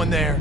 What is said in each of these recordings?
anyone there?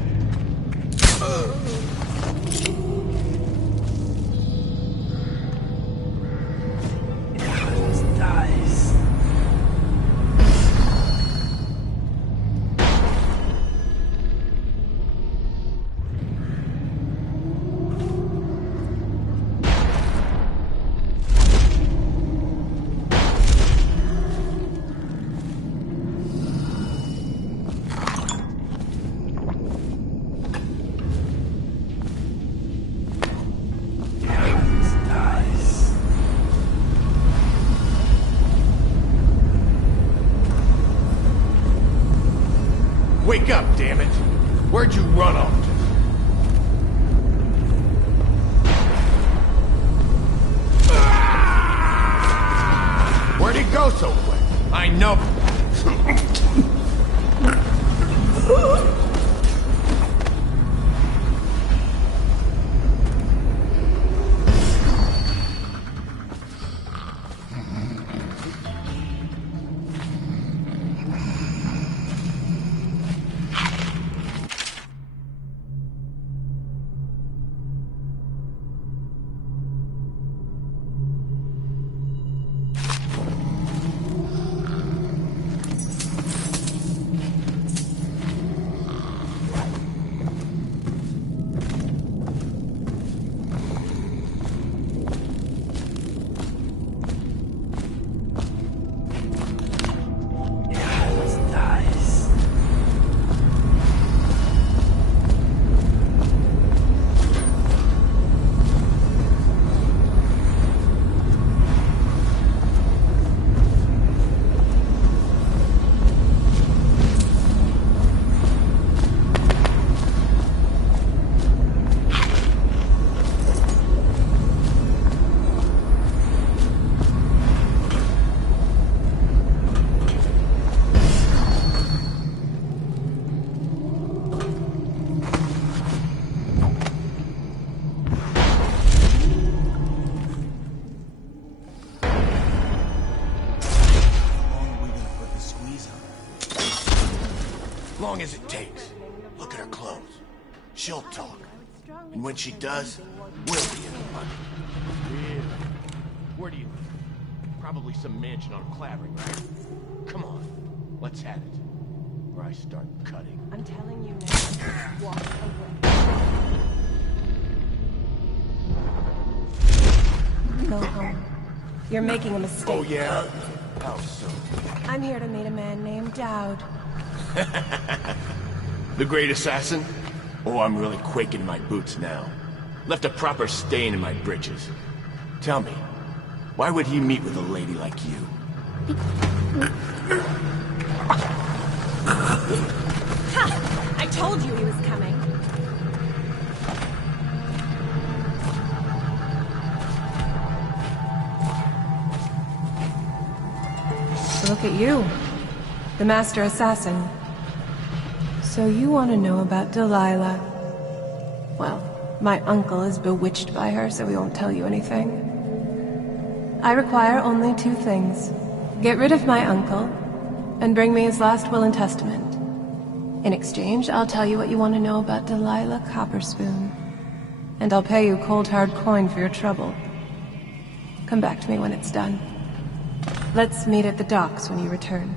Wake up, damn it! Where'd you run off to? Where'd he go so quick? I know. Long as it takes. Look at her clothes. She'll talk. And when she does, we'll be in the money. Really? Where do you live? Probably some mansion on Clavering, right? Come on, let's have it. Or I start cutting. I'm telling you now, walk away. Go home. You're making a mistake. Oh, yeah? How so? I'm here to meet a man named Dowd. The great assassin? Oh, I'm really quaking in my boots now. Left a proper stain in my britches. Tell me, why would he meet with a lady like you? Ha! I told you he was coming. Look at you. The master assassin. So you want to know about Delilah. Well, my uncle is bewitched by her, so we won't tell you anything. I require only two things. Get rid of my uncle, and bring me his last will and testament. In exchange, I'll tell you what you want to know about Delilah Copperspoon. And I'll pay you cold hard coin for your trouble. Come back to me when it's done. Let's meet at the docks when you return.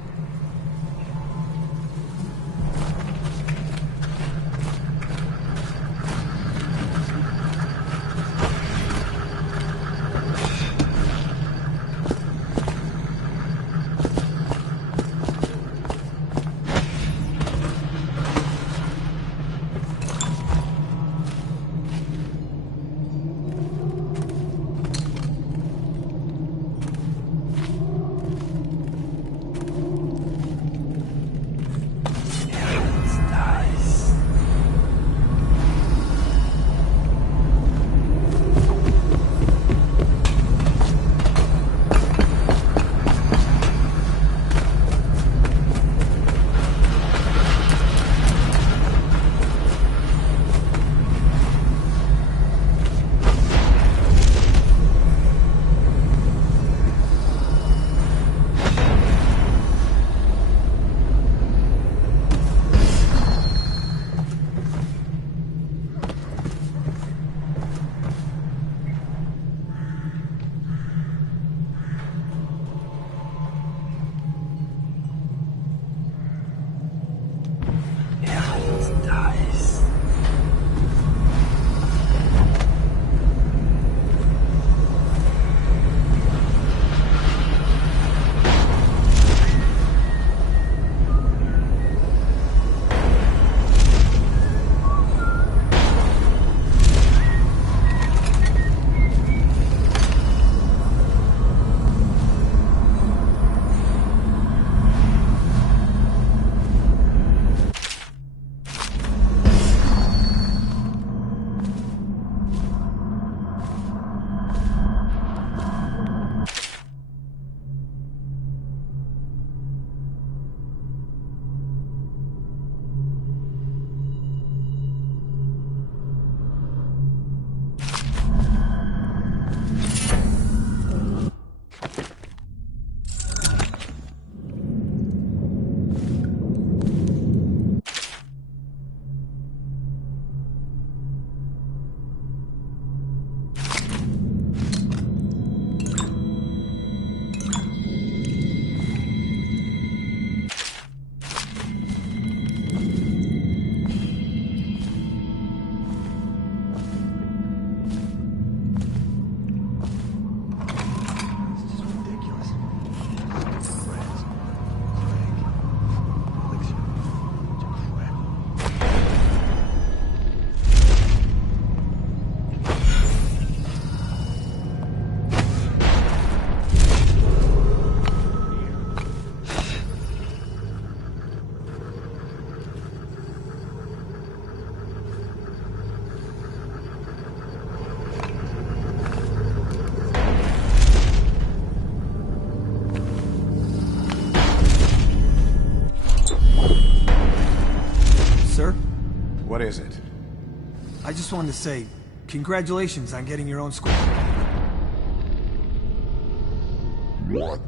What is it? I just wanted to say, congratulations on getting your own school. What?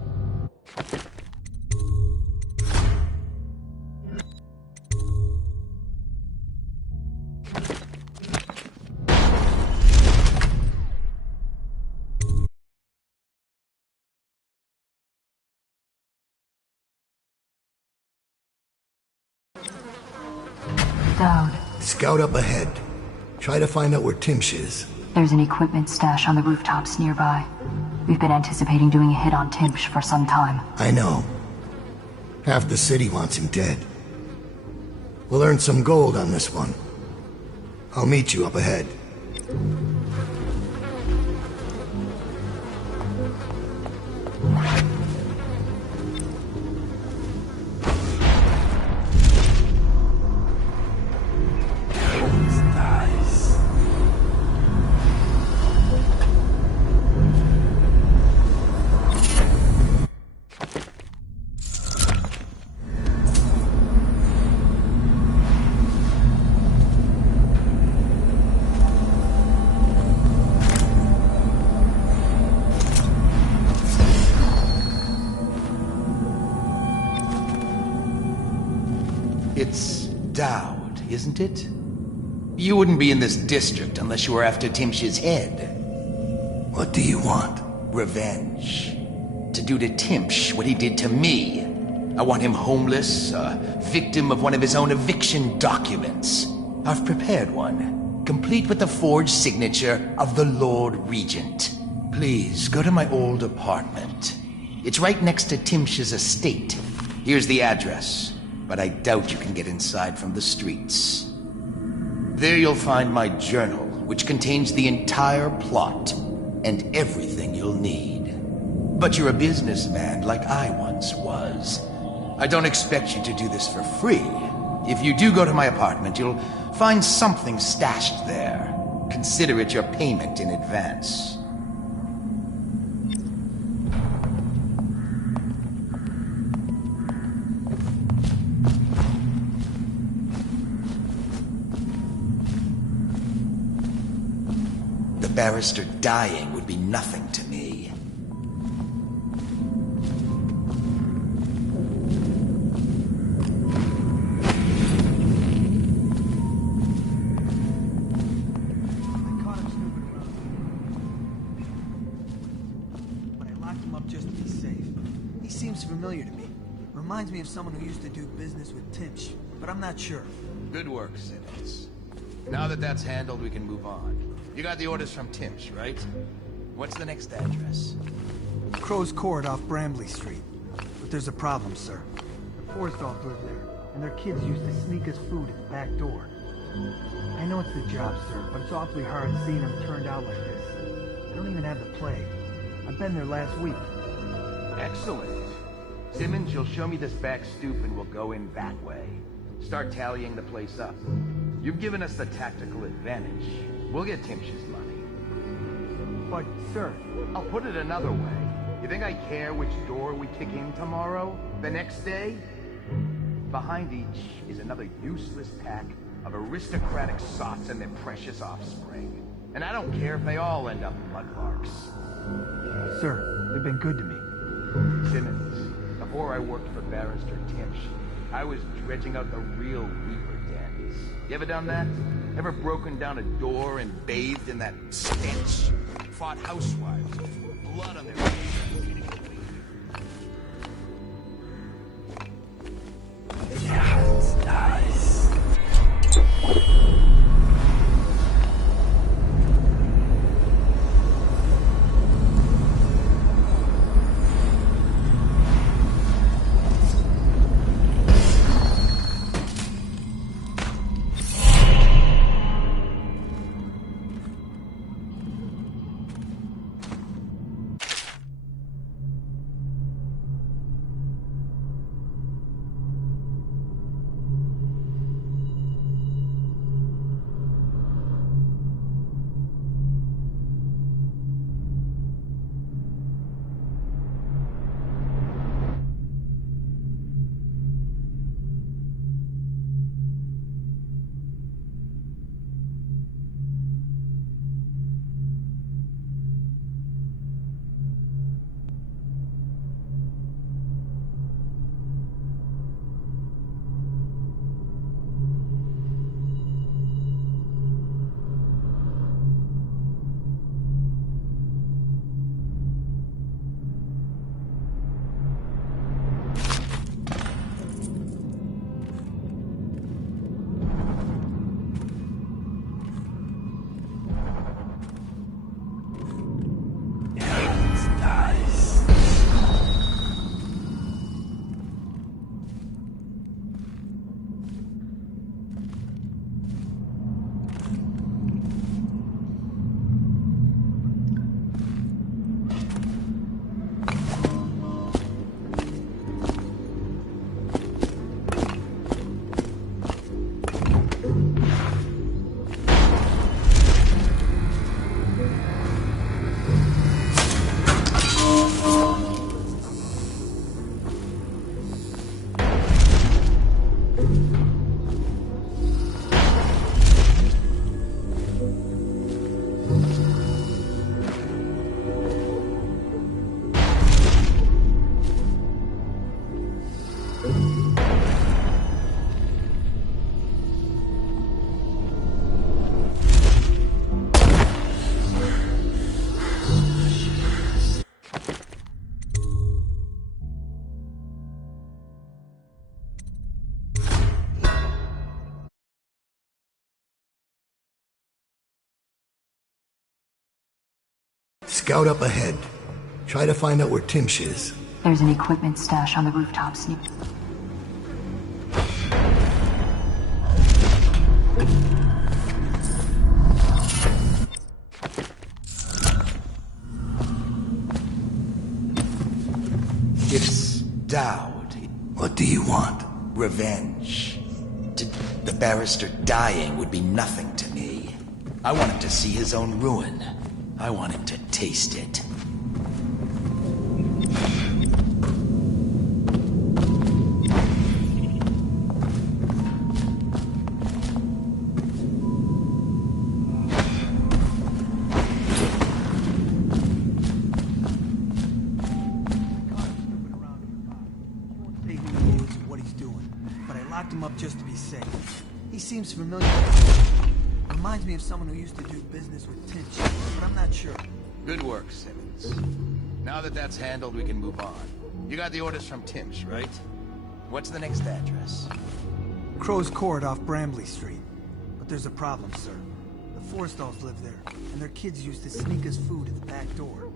Dowd. Scout up ahead. Try to find out where Timsh is. There's an equipment stash on the rooftops nearby. We've been anticipating doing a hit on Timsh for some time. I know. Half the city wants him dead. We'll earn some gold on this one. I'll meet you up ahead. It's Dowd, isn't it? You wouldn't be in this district unless you were after Timsh's head. What do you want? Revenge. To do to Timsh what he did to me. I want him homeless, a victim of one of his own eviction documents. I've prepared one, complete with the forged signature of the Lord Regent. Please, go to my old apartment. It's right next to Timsh's estate. Here's the address, but I doubt you can get inside from the streets. There you'll find my journal, which contains the entire plot and everything you'll need. But you're a businessman like I once was. I don't expect you to do this for free. If you do go to my apartment, you'll find something stashed there. Consider it your payment in advance. The barrister dying would be nothing to me. But I locked him up just to be safe. He seems familiar to me. Reminds me of someone who used to do business with Timsh, but I'm not sure. Good work, Simmons. Now that that's handled, we can move on. You got the orders from Timsh, right? What's the next address? Crow's Court off Bramley Street. But there's a problem, sir. The Forrestalls live there, and their kids used to sneak us food at the back door. I know it's the job, sir, but it's awfully hard seeing them turned out like this. They don't even have the plague. I've been there last week. Excellent. Simmons, you'll show me this back stoop and we'll go in that way. Start tallying the place up. You've given us the tactical advantage. We'll get Timsh's money. But, sir... I'll put it another way. You think I care which door we kick in tomorrow? The next day? Behind each is another useless pack of aristocratic sots and their precious offspring. And I don't care if they all end up mudlarks. Sir, they've been good to me. Simmons, before I worked for Barrister Timsh, I was dredging out the real Reaper dens. You ever done that? Ever broken down a door and bathed in that stench? Fought housewives with blood on their hands. Yeah, it's nice. Scout up ahead. Try to find out where Timsh is. There's an equipment stash on the rooftops near. It's Dowd. What do you want? Revenge. The barrister dying would be nothing to me. I want him to see his own ruin. I want him to taste it. Locked him up just to be safe. He seems familiar. Reminds me of someone who used to do business with Tinch, but I'm not sure. Good work, Simmons. Now that that's handled, we can move on. You got the orders from Timsh, right? What's the next address? Crow's Court off Bramley Street. But there's a problem, sir. The Forstalls live there, and their kids used to sneak us food at the back door.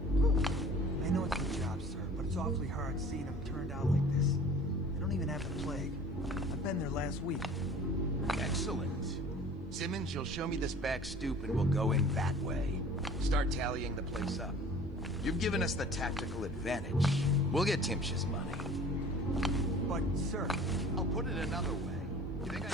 I know it's the job, sir, but it's awfully hard seeing them turned out like this. They don't even have the plague. I've been there last week. Excellent. Simmons, you'll show me this back stoop and we'll go in that way. Start tallying the place up. You've given us the tactical advantage. We'll get Timsh's money. But, sir... I'll put it another way. You think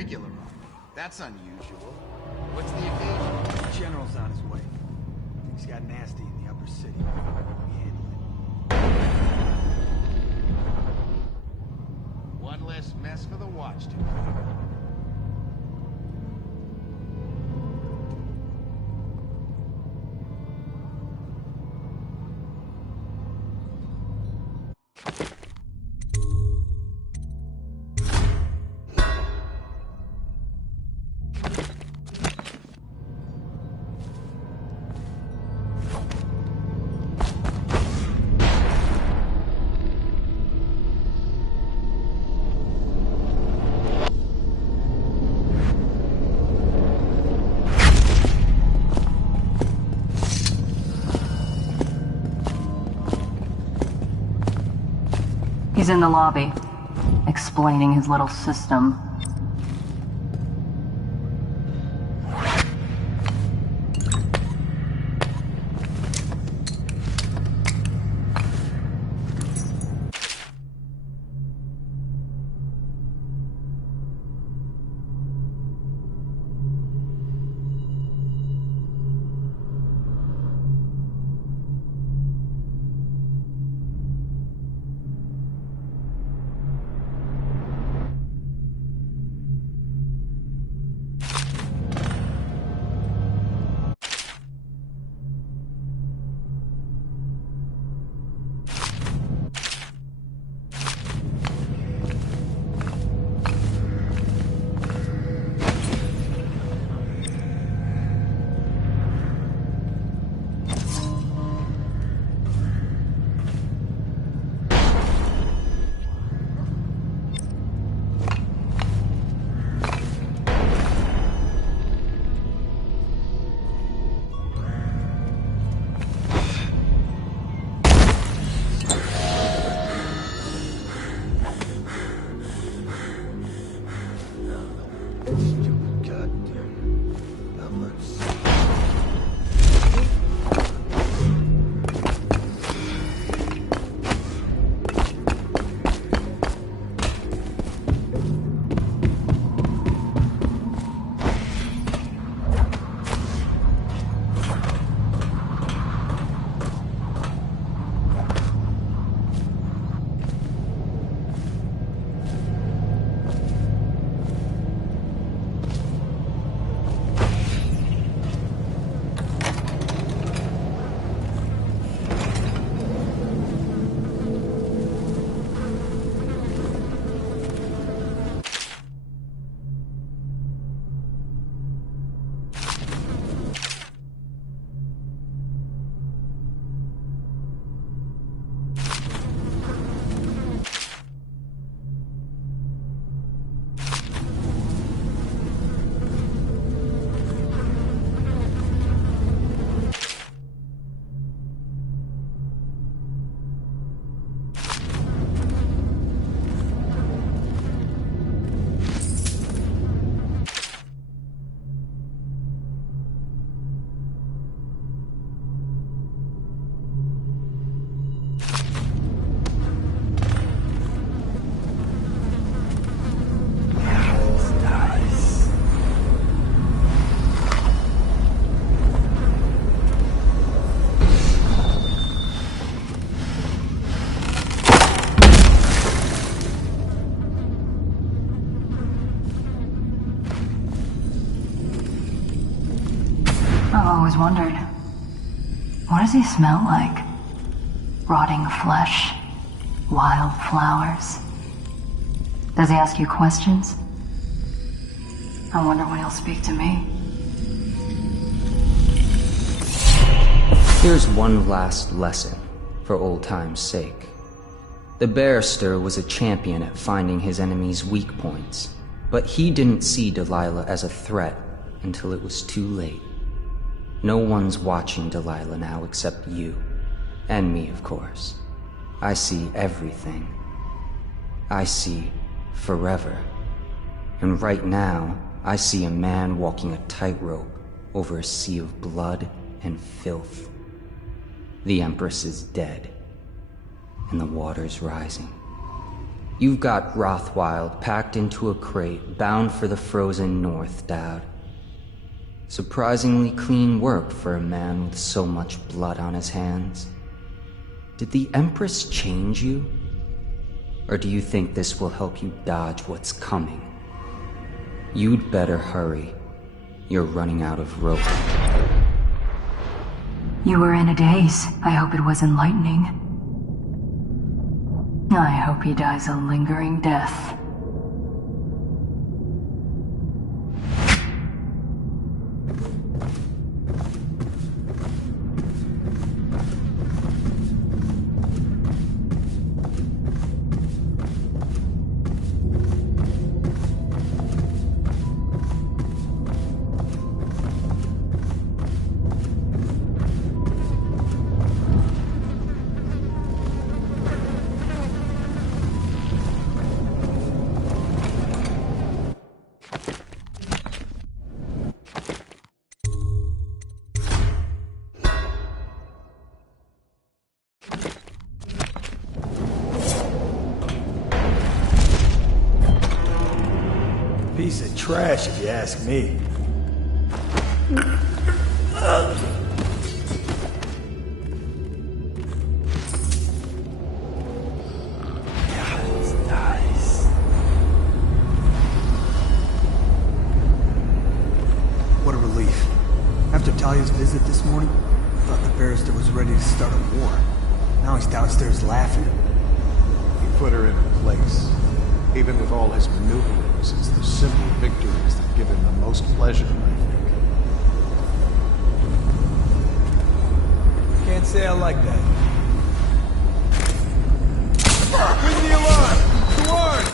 regular army? That's unusual. What's the occasion? The general's on his way. Things got nasty in the upper city. We handle it. One less mess for the watch to clear. He's in the lobby, explaining his little system. always wondered, what does he smell like? Rotting flesh? Wild flowers? Does he ask you questions? I wonder when he'll speak to me. Here's one last lesson, for old time's sake. The barrister was a champion at finding his enemies' weak points, but he didn't see Delilah as a threat until it was too late. No one's watching Delilah now except you. And me, of course. I see everything. I see forever. And right now, I see a man walking a tightrope over a sea of blood and filth. The Empress is dead, and the water's rising. You've got Rothwild packed into a crate, bound for the frozen north, Dowd. Surprisingly clean work for a man with so much blood on his hands. Did the Empress change you? Or do you think this will help you dodge what's coming? You'd better hurry. You're running out of rope. You were in a daze. I hope it was enlightening. I hope he dies a lingering death. Piece of trash, if you ask me. Nice. What a relief. After Talia's visit this morning, I thought the barrister was ready to start a war. Now he's downstairs laughing. He put her in her place. Even with all his maneuverings, it's the simple victories that give him the most pleasure, I think. Can't say I like that. Ring the alarm! Go on!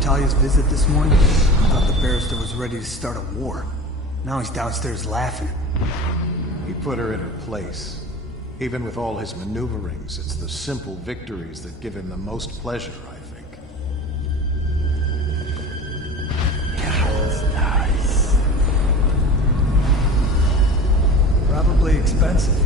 Talia's visit this morning, I thought the barrister was ready to start a war. Now he's downstairs laughing. He put her in her place. Even with all his maneuverings, it's the simple victories that give him the most pleasure, I think. That's nice. Probably expensive.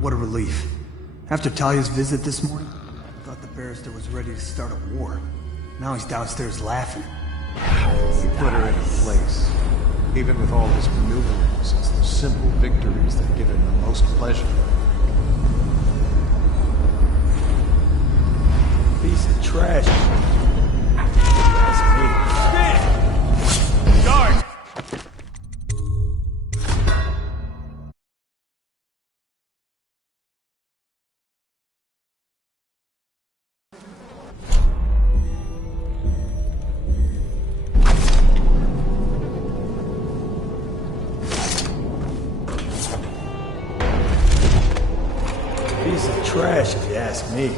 What a relief. After Talia's visit this morning, I thought the barrister was ready to start a war. Now he's downstairs laughing. He put her in her place. Even with all his maneuverings, it's the simple victories that give him the most pleasure. Piece of trash. That's me. Guard! Piece of trash, if you ask me.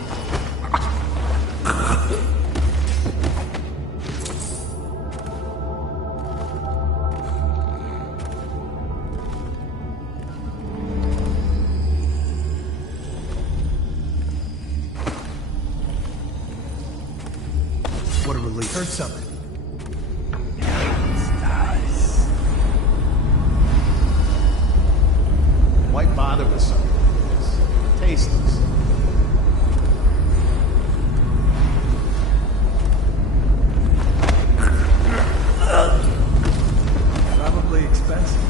What a relief. Heard something. Nice. Why bother with something like this? Tasteless. Probably expensive.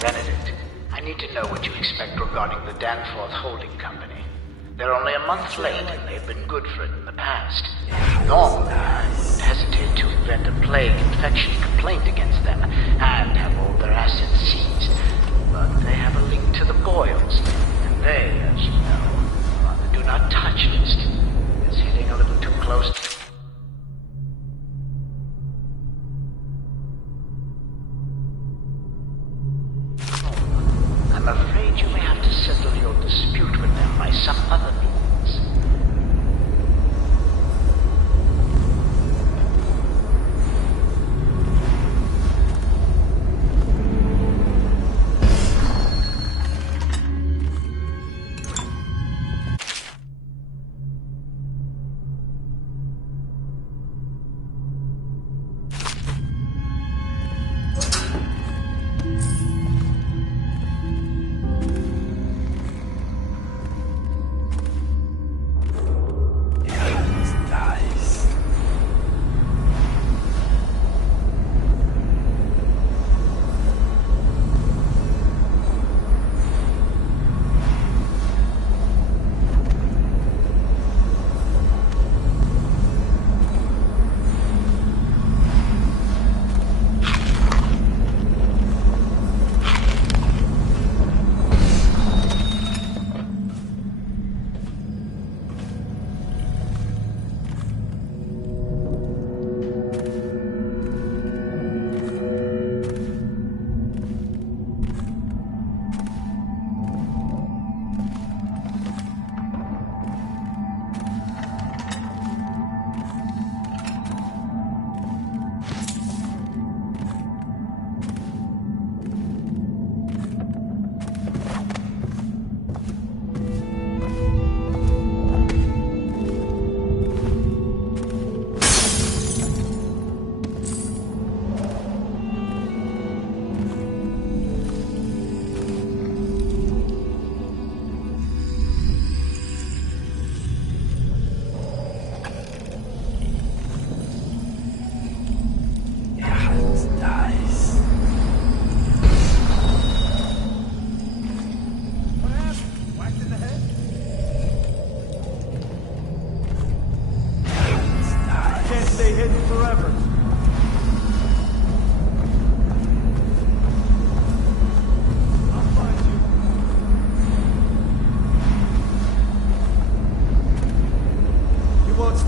Benedict, I need to know what you expect regarding the Danforth Holding Company. They're only a month late, and they've been good for it in the past. Normally, I wouldn't hesitate to invent a plague infection complaint against them, and have all their assets seized. But they have a link to the Boyles, and they, as you know, are on the do not touch list. It's hitting a little too close to... I'm afraid you may have to settle your dispute with them by some other means.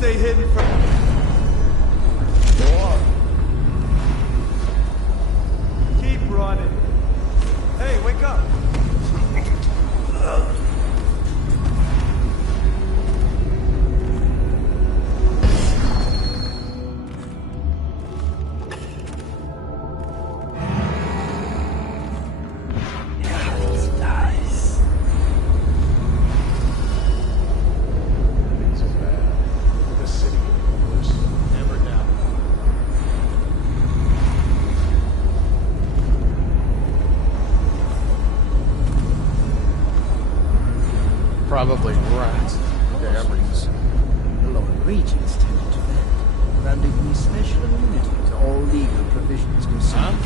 stay hidden from... Go on. Keep running. Hey, wake up. probably rats. Damn. The Lord Regents tended to that, granting me special immunity to all legal provisions concerning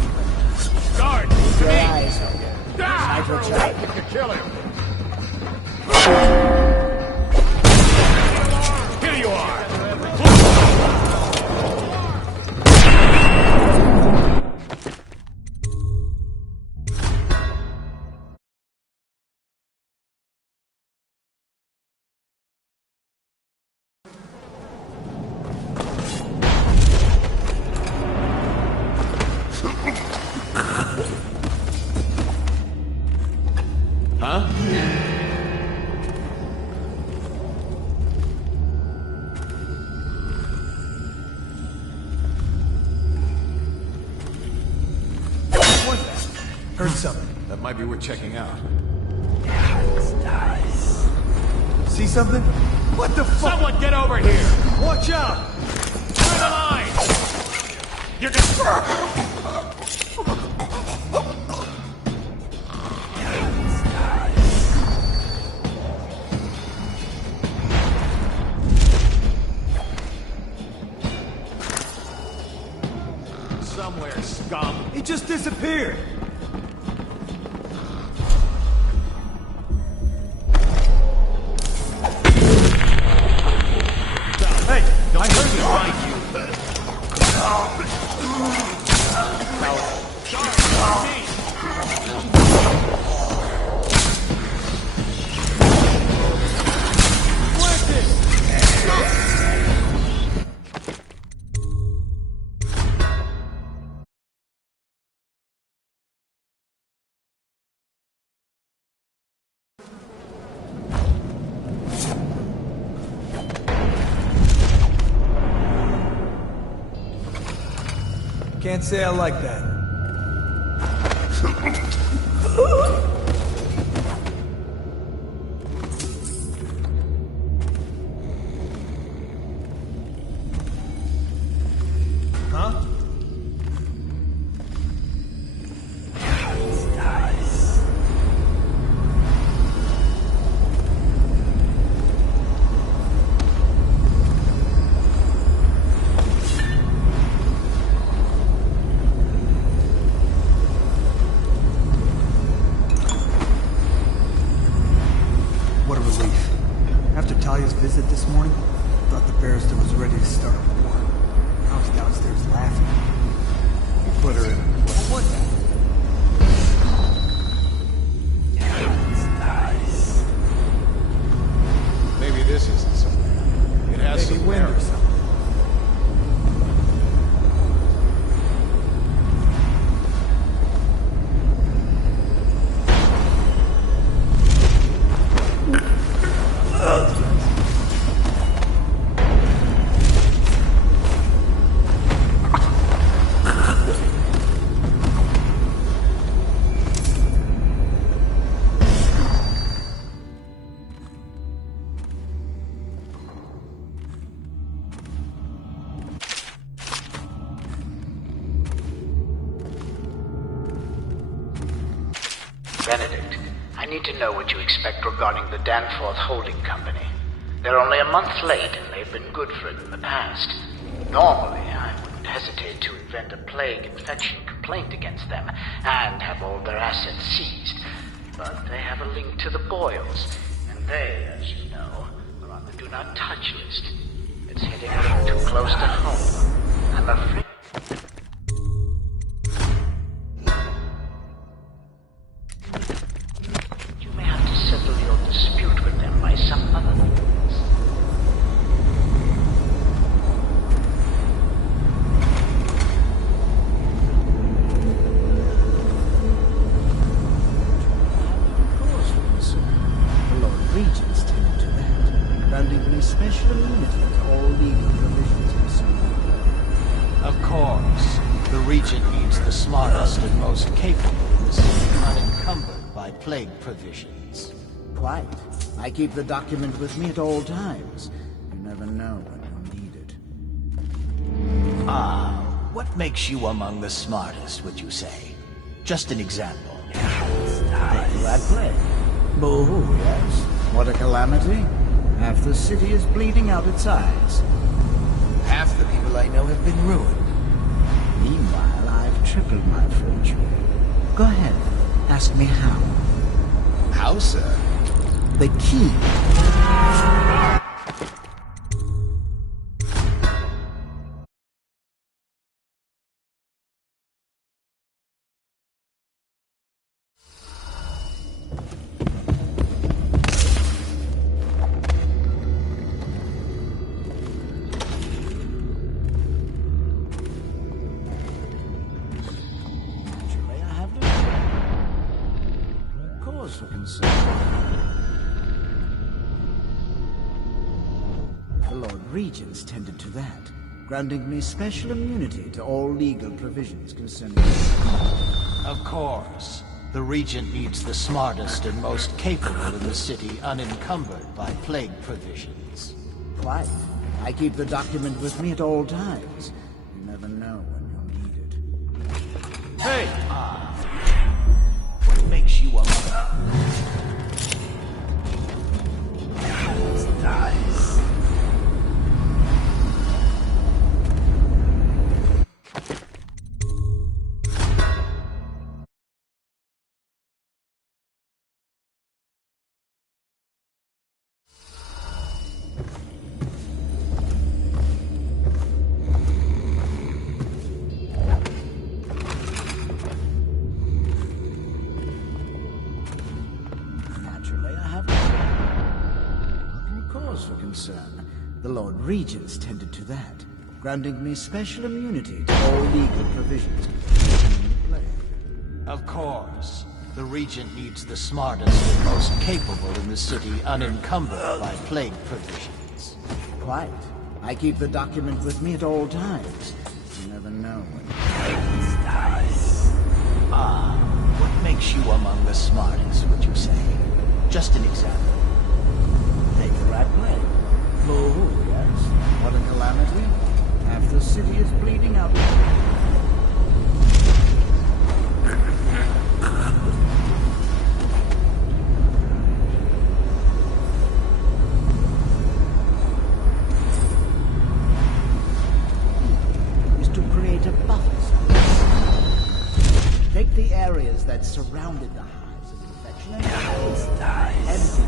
Guard! Keep your Me! eyes open. Microchip. You can kill him! Here you are! Huh? What's that? Heard something. That might be worth checking out. It's nice. See something? What the fuck? Someone get over here! Watch out! Through the line! You're just... Somewhere, scum! He just disappeared! Hey, I heard you find you. Can't say I like that. Huh? Nice. What a relief. After Talia's visit this morning, I thought the barrister was ready to start a war. I was downstairs laughing. You put her in. What was that? It's nice. Maybe this isn't something. It has Maybe some wind or merit. something. Benedict, I need to know what you expect regarding the Danforth Holding Company. They're only a month late, and they've been good for it in the past. Normally, I wouldn't hesitate to invent a plague infection complaint against them and have all their assets seized. But they have a link to the Boyles, and they, as you know, are on the Do Not Touch list. It's hitting a little too close to home. I'm afraid... You may have to settle your dispute with them by some other means. Of course, sir. The Lord Regents tended to that, granting me special immunity to all legal provisions concerning Of course. The Regent needs the smartest and most capable in the city, unencumbered by plague provisions. Quite. I keep the document with me at all times. You never know when you'll need it. Ah, what makes you among the smartest, would you say? Just an example. Think you had plague? Boo-hoo, yes. What a calamity. Half the city is bleeding out its eyes. Half the people I know have been ruined. Meanwhile, I've tripled my fortune. Go ahead, ask me how. How, sir? The key. For concern. The Lord Regents tended to that, granting me special immunity to all legal provisions concerning... Of course. The Regent needs the smartest and most capable in the city unencumbered by plague provisions. Quite. I keep the document with me at all times. You never know when you'll need it. Hey! What makes you a... Nice. Naturally, I have cause for concern. The Lord Regents tended to that, granting me special immunity to all legal provisions concerning the plague. Of course. The Regent needs the smartest and most capable in the city unencumbered by plague provisions. Quite. I keep the document with me at all times. You never know when plagues dies. What makes you among the smartest, would you say? Just an example. Take the rat plague. Oh, yes. What a calamity. Half the city is bleeding out. Is to create a buffer zone. Take the areas that surrounded the hives of infection and empty.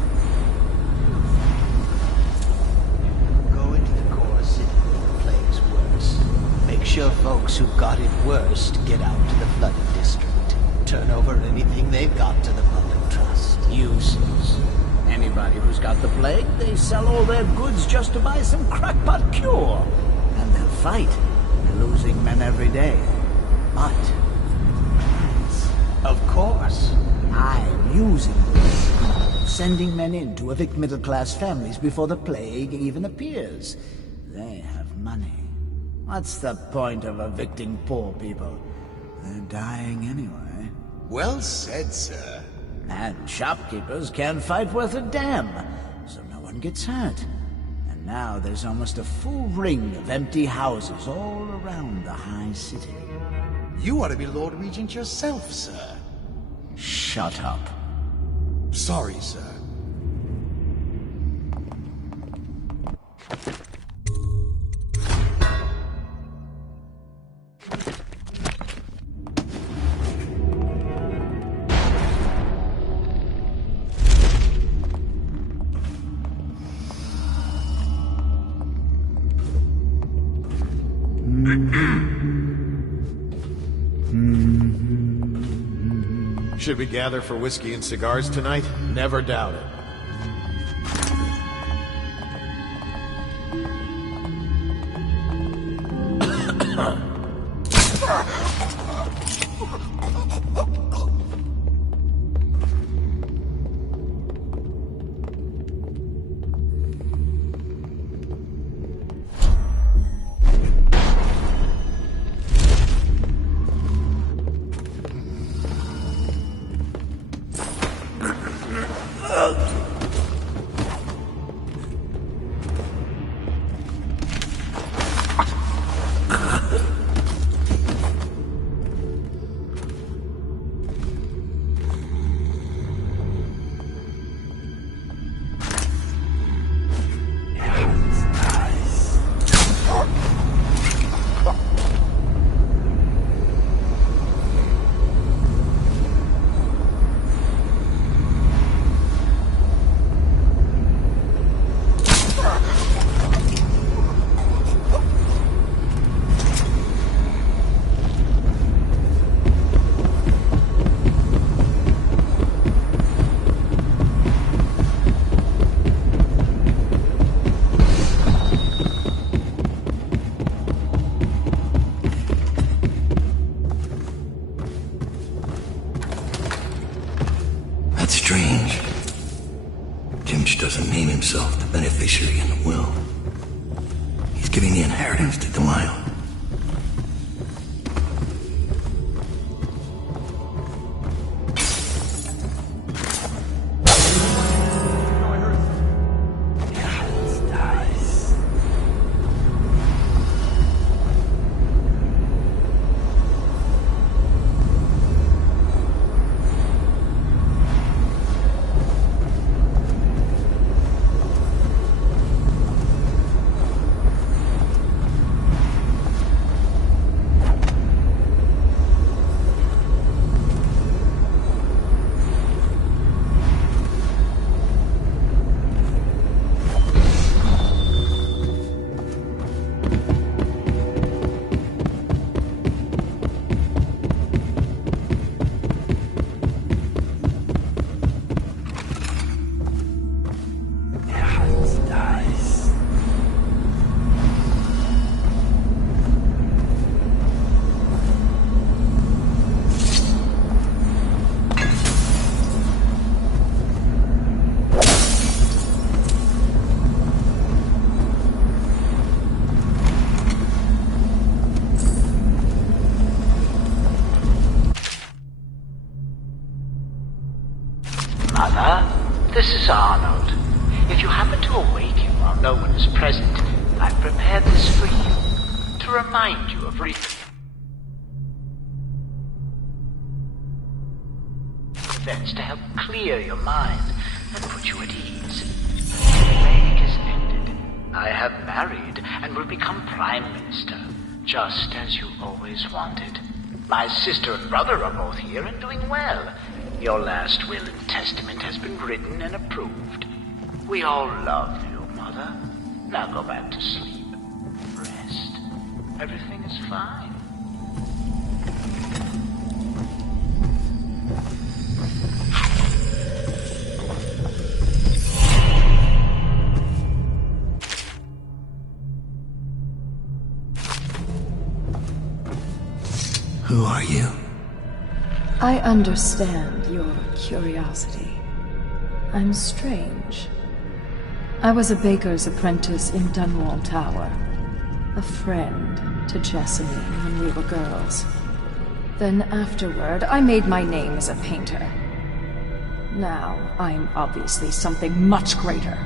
Make sure folks who got it worst get out to the flooded district. Turn over anything they've got to the public trust. Useless. Anybody who's got the plague, they sell all their goods just to buy some crackpot cure. And they'll fight. They're losing men every day. But the middle class. Of course. I'm using this. Sending men in to evict middle-class families before the plague even appears. They have money. What's the point of evicting poor people? They're dying anyway. Well said, sir. And shopkeepers can't fight worth a damn, so no one gets hurt. And now there's almost a full ring of empty houses all around the high city. You ought to be Lord Regent yourself, sir. Shut up. Sorry, sir. Should we gather for whiskey and cigars tonight? Never doubt it. beneficiary in the will. He's giving the inheritance to Delilah. Mother, this is Arnold. If you happen to awaken while no one is present, I've prepared this for you, to remind you of events to help clear your mind and put you at ease. The plague is ended. I have married and will become Prime Minister, just as you always wanted. My sister and brother are both here and doing well. Your last will and testament has been written and approved. We all love you, Mother. Now go back to sleep. Rest. Everything is fine. Who are you? I understand your curiosity. I'm strange. I was a baker's apprentice in Dunwall Tower. A friend to Jessamine when we were girls. Then afterward, I made my name as a painter. Now, I'm obviously something much greater.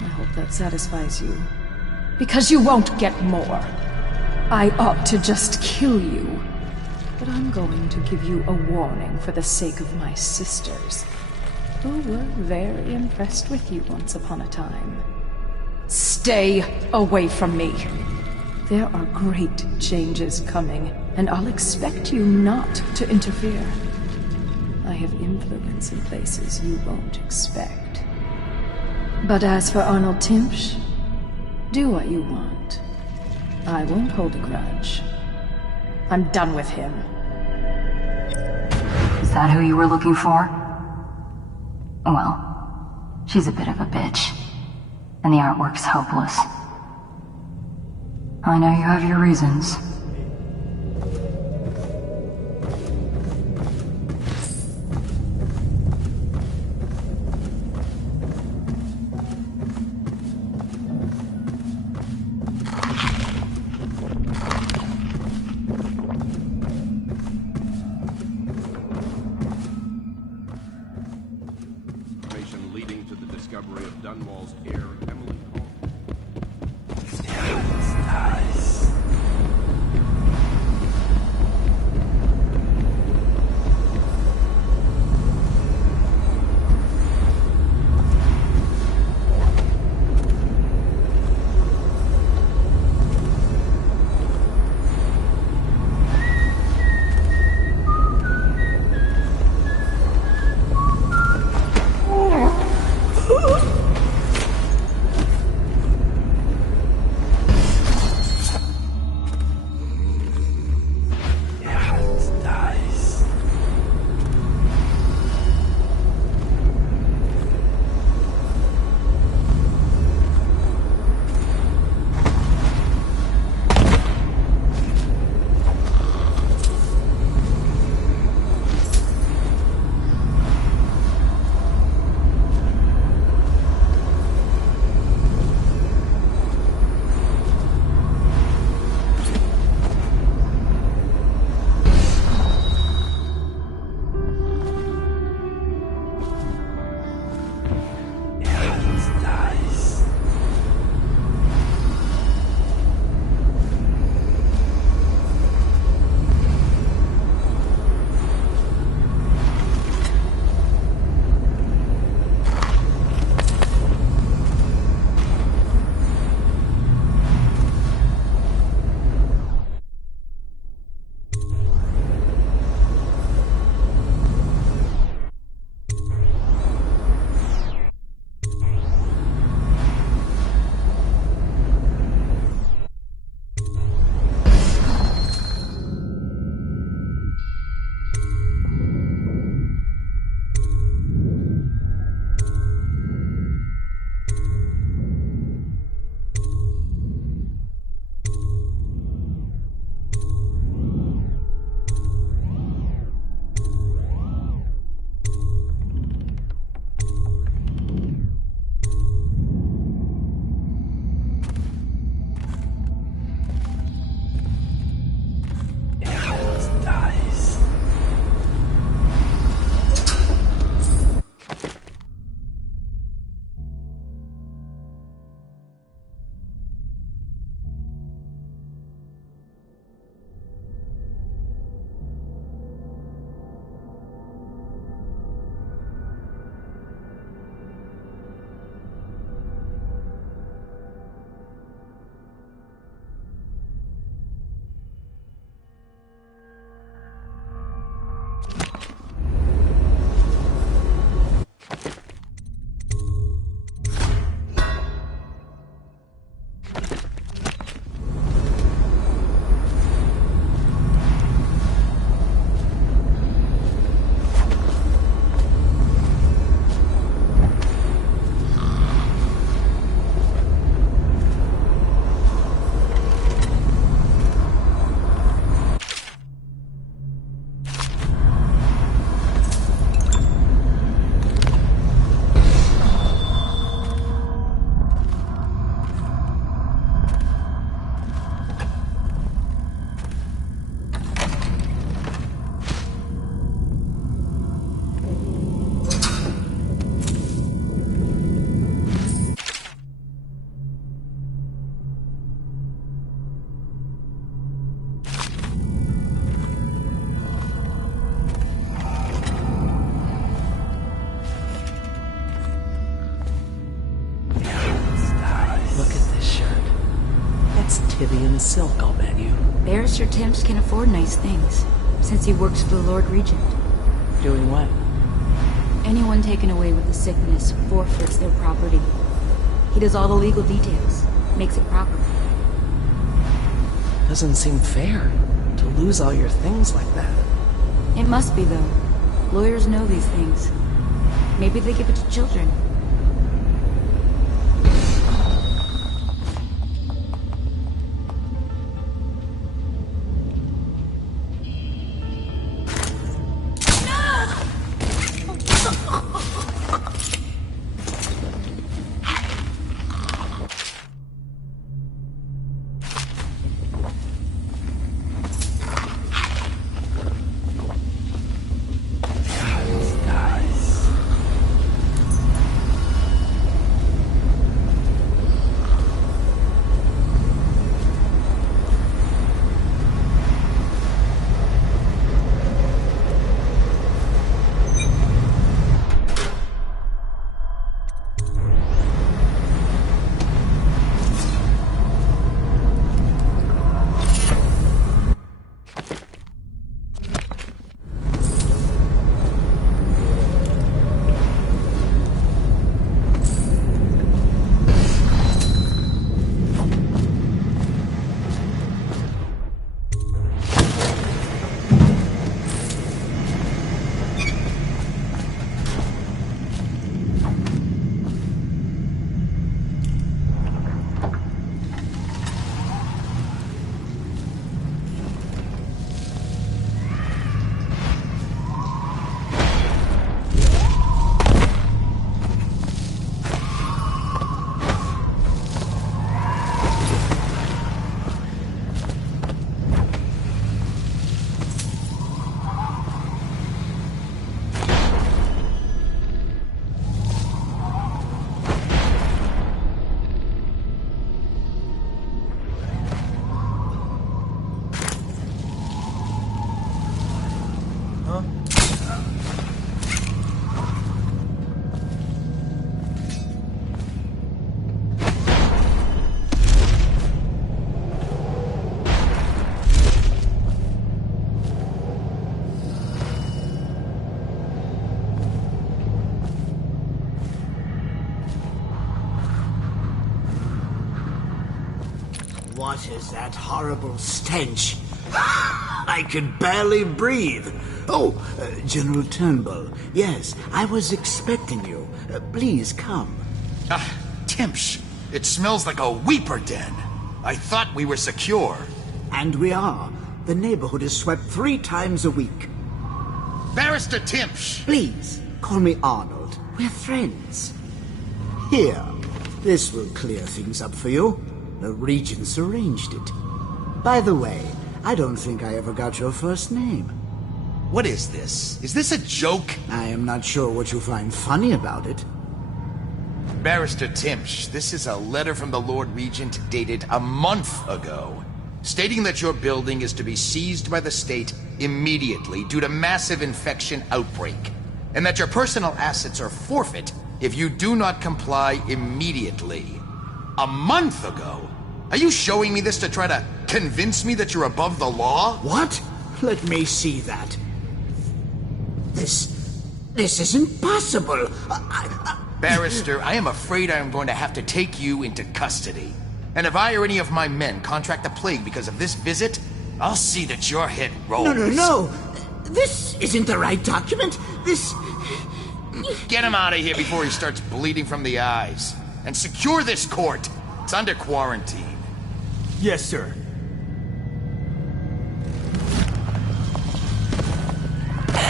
I hope that satisfies you. Because you won't get more. I ought to just kill you. But I'm going to give you a warning for the sake of my sisters, who were very impressed with you once upon a time. Stay away from me. There are great changes coming, and I'll expect you not to interfere. I have influence in places you won't expect. But as for Arnold Timpsch, do what you want. I won't hold a grudge. I'm done with him. Is that who you were looking for? Well, she's a bit of a bitch. And the artwork's hopeless. I know you have your reasons. Leading to the discovery of Dunwall's heir, Emily Cole. Tyvian silk, I'll bet you. Barrister Timms can afford nice things, since he works for the Lord Regent. Doing what? Anyone taken away with the sickness forfeits their property. He does all the legal details, makes it proper. Doesn't seem fair to lose all your things like that. It must be, though. Lawyers know these things. Maybe they give it to children. What is that horrible stench? I can barely breathe. Oh, General Turnbull. Yes, I was expecting you. Please come. Timsh, it smells like a weeper den. I thought we were secure. And we are. The neighborhood is swept 3 times a week. Barrister Timsh! Please, call me Arnold. We're friends. Here, this will clear things up for you. The Regents arranged it. By the way, I don't think I ever got your first name. What is this? Is this a joke? I am not sure what you find funny about it. Barrister Timsh, this is a letter from the Lord Regent dated a month ago, stating that your building is to be seized by the state immediately due to massive infection outbreak, and that your personal assets are forfeit if you do not comply immediately. A month ago? Are you showing me this to try to convince me that you're above the law? What? Let me see that. This isn't possible. Barrister, I am afraid I am going to have to take you into custody. And if I or any of my men contract the plague because of this visit, I'll see that your head rolls. No. This isn't the right document. This... Get him out of here before he starts bleeding from the eyes. And secure this court. It's under quarantine. Yes, sir.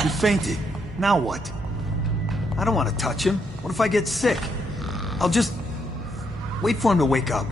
He fainted. Now what? I don't want to touch him. What if I get sick? I'll just... wait for him to wake up.